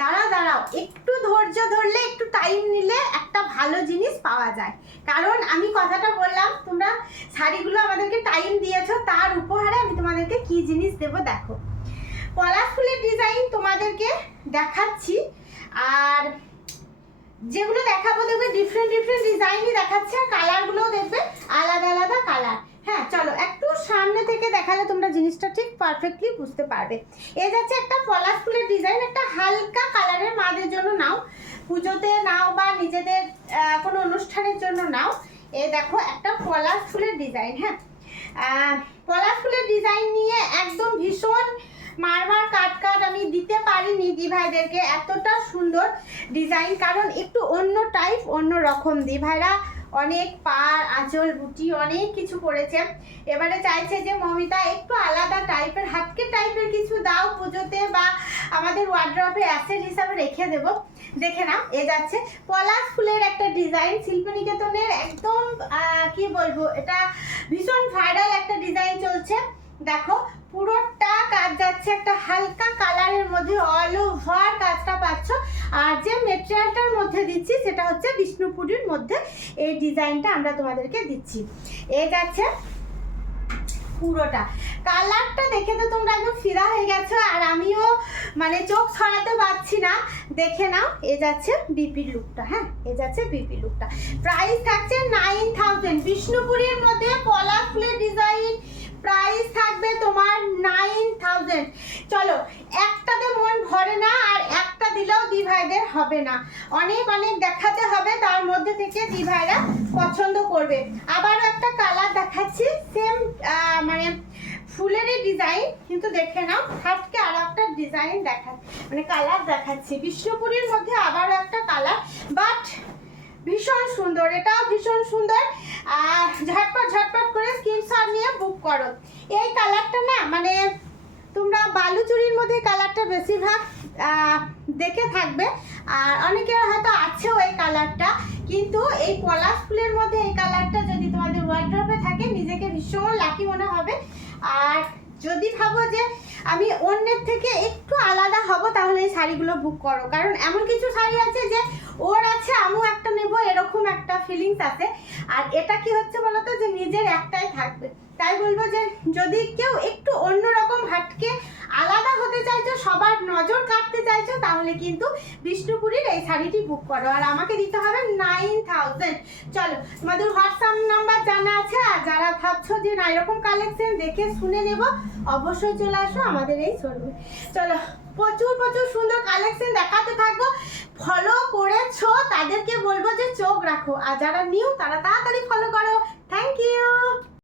দাঁড়াও দাঁড়াও, একটু ধৈর্য ধরলে, একটু টাইম নিলে একটা ভালো জিনিস পাওয়া যায়। কারণ আমি কথাটা বললাম, তোমরা শাড়িগুলো আমাদেরকে টাইম দিয়েছো, তার উপহারে আমি তোমাদেরকে কি জিনিস দেবো দেখো। পলাশ ফুলের ডিজাইন তোমাদেরকে দেখাচ্ছি, আর যেগুলো দেখাবো দেখবে ডিফারেন্ট ডিফারেন্ট ডিজাইনই দেখাচ্ছে, আর কালারগুলোও দেখবে আলাদা আলাদা কালার। হ্যাঁ চলো, একটু সামনে থেকে দেখালে তোমরা জিনিসটা ঠিক পারফেক্টলি বুঝতে পারবে। এ যাচ্ছে একটা পলাশ ফুলের ডিজাইন, একটা হালকা কালারের, মাদের জন্য নাও, পুজোতে নাও বা নিজেদের কোনো অনুষ্ঠানের জন্য নাও। এ দেখো একটা পলাশ ফুলের ডিজাইন। হ্যাঁ, পলাশ ফুলের ডিজাইন নিয়ে একদম ভীষণ মারমার কাট আমি দিতে পারিনি দিভাইদেরকে, এতটা সুন্দর ডিজাইন, কারণ একটু অন্য টাইপ, অন্য রকম। দিভাইরা অনেক পার আঁচল বুটি অনেক কিছু করেছে, এবারে চাইছে যে মমিতা একটু আলাদা টাইপের, হাতকে টাইপের কিছু দাও পুজোতে, বা আমাদের ওয়ার্ড্রপে অ্যাসেট হিসাবে রেখে দেবো। দেখে নাও, এ যাচ্ছে পলাশ ফুলের একটা ডিজাইন, শিল্পনিকেতনের একদম কি বলবো, এটা ভীষণ ভাইরাল একটা ডিজাইন চলছে। দেখো পুরোটা কাজ যাচ্ছে একটা হালকা কালারের মধ্যে, অল ওভার কাজটা পাচ্ছ। আর যে মেটেরিয়ালটার মধ্যে দিচ্ছি সেটা হচ্ছে বিষ্ণুপুরীর মধ্যে এই ডিজাইনটা আমরা তোমাদেরকে দিচ্ছি। এ যাচ্ছে পুরোটা কালারটা দেখে তো তোমরা একদম ফিদা হয়ে গেছো, আর আমিও মানে চোখ ছড়াতে পারছি না। দেখে নাও, এ যাচ্ছে বিপি লুকটা। হ্যাঁ, এ যাচ্ছে বিপি লুকটা। প্রাইস থাকছে 9000। বিষ্ণুপুরীর মধ্যে পলাশ ফুলের ডিজাইন, প্রাইস থাকবে তোমার 9000। চলো, একটাতে মন ভরে না, আর একটা দিলেও দিভাইদের হবে না, অনেক অনেক দেখাতে হবে, তার মধ্যে থেকে দিভাইরা পছন্দ করবে। আবারও একটা কালার দেখাচ্ছি, সেম মানে ফুলেরই ডিজাইন, কিন্তু দেখে নাও হাতকে আর একটা ডিজাইন মানে কালার দেখাচ্ছি। বিষ্ণুপুরীর মধ্যে আবারও একটা কালার, বাট ভীষণ সুন্দর, এটাও ভীষণ সুন্দর। ঝটপট ঝটপট করে স্ক্রিনশট নিয়ে বুক করো। এই কালারটা না, মানে তোমরা বালুচুরির মধ্যে কালারটা বেশিরভাগ দেখে থাকবে, আর অনেকের হয়তো আছেও এই কালারটা, কিন্তু এই পলাশ ফুলের মধ্যে এই কালারটা যদি তোমাদের ওয়ার্ড্রপে থাকে, নিজেকে ভীষণ লাকি মনে হবে। আর যদি ভাবো যে আমি অন্যের থেকে একটু আলাদা হব, তাহলে এই শাড়িগুলো বুক করো, কারণ এমন কিছু শাড়ি আছে যে ওর আছে আমিও একটা নেব, এরকম একটা ফিলিংস আছে। আর এটা কি হচ্ছে বলতো, যে নিজের একটাই থাকবে। তাই বলবো যে যদি কেউ একটু অন্যরকম হাটকে আলাদা হতে চাইছো, সবার নজর কাটতে চাইছো, তাহলে কিন্তু বিষ্ণুপুরীর এই শাড়িটি বুক করো, আর আমাকে দিতে হবে 9000। চলো, তোমাদের হোয়াটসঅ্যাপ নাম্বার জানা আছে, আর যারা ভাবছো যে না এরকম কালেকশন দেখে শুনে নেব, অবশ্যই চলে আসো আমাদের এই শোরুমে। চলো, প্রচুর প্রচুর সুন্দর কালেকশন দেখাতে থাকবো। ফলো করেছো তাদেরকে বলবো যে চোখ রাখো, আর যারা নিউ তারা তাড়াতাড়ি ফলো করো। Thank you.